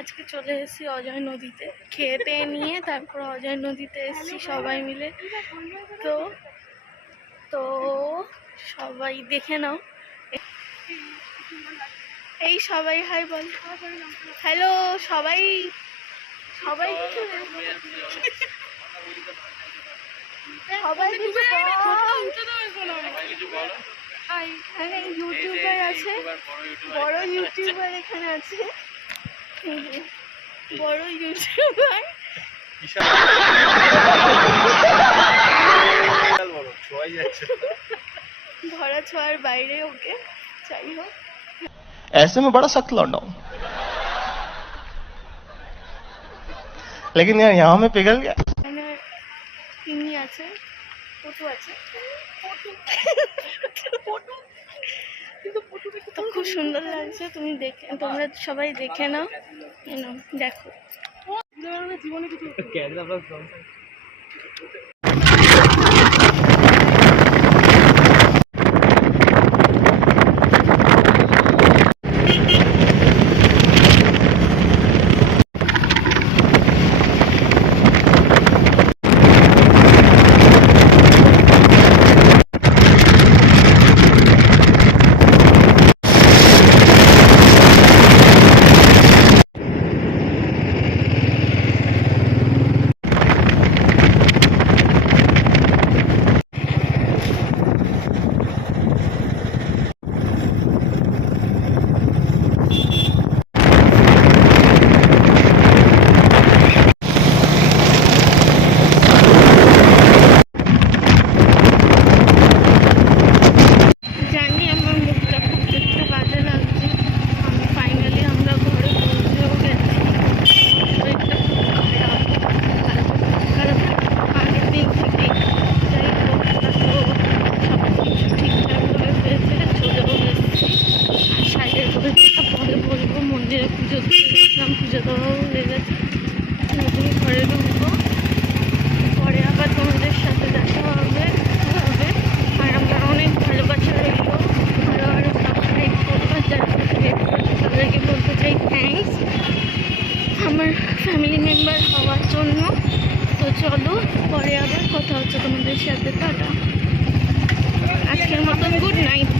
আজকে চলে এসেছি অজয় নদীতে, খেতে নিয়ে তারপর অজয় নদীতে এসেছি সবাই মিলে। তো তো সবাই দেখে নাও। এই সবাই হাই বল, হ্যালো সবাই সবাই সবাই এখানে ইউটিউবার আছে, বড় ইউটিউবার এখানে আছে, বড় ইউটিউবার ধরা ছোঁয়ার বাইরে ওকে। যাই হোক, ऐसे में बड़ा सख्त लौंडा हूं, लेकिन यार यहाँ में पिघल गया। তিনি আছে, পটু আছে, তো খুব সুন্দর লাগছে। তোমরা সবাই দেখে নাও, দেখো। মন্দিরে পুজো দিয়েছিলাম, পুজো দেওয়াও হয়ে গেছে। নতুন ঘরে ঢুকবো, পরে আবার তোমাদের সাথে দেখা হবে। আর আমরা অনেক ভালোবাসা রইল, আরো সাবস্ক্রাইব করবো, যারা সাবস্ক্রাইব করছে তাদেরকে বলতে চাই থ্যাংকস আমার ফ্যামিলি মেম্বার হওয়ার জন্য। তো চলো, পরে আবার কথা হচ্ছে তোমাদের সাথে। টাটা, আজকের মতন গুড নাইট।